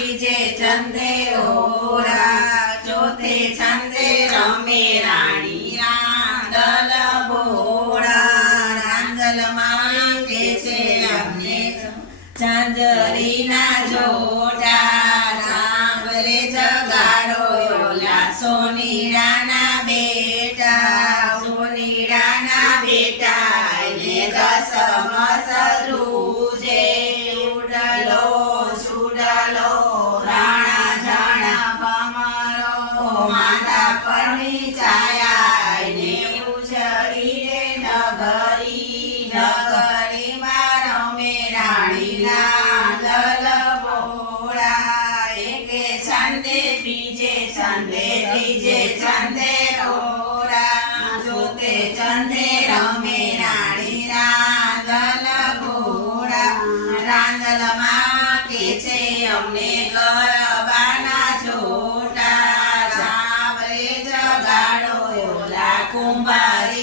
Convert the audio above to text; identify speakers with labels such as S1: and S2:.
S1: Villetan de Horas. બીજે ચંદે રોરા જોતે ચંદે રમે રાણી રાંદલ ઘોડા રાંદલ કે છે અમને ગરબાના છોટા. સાંભળે જગાડો ઓલા કુંભારી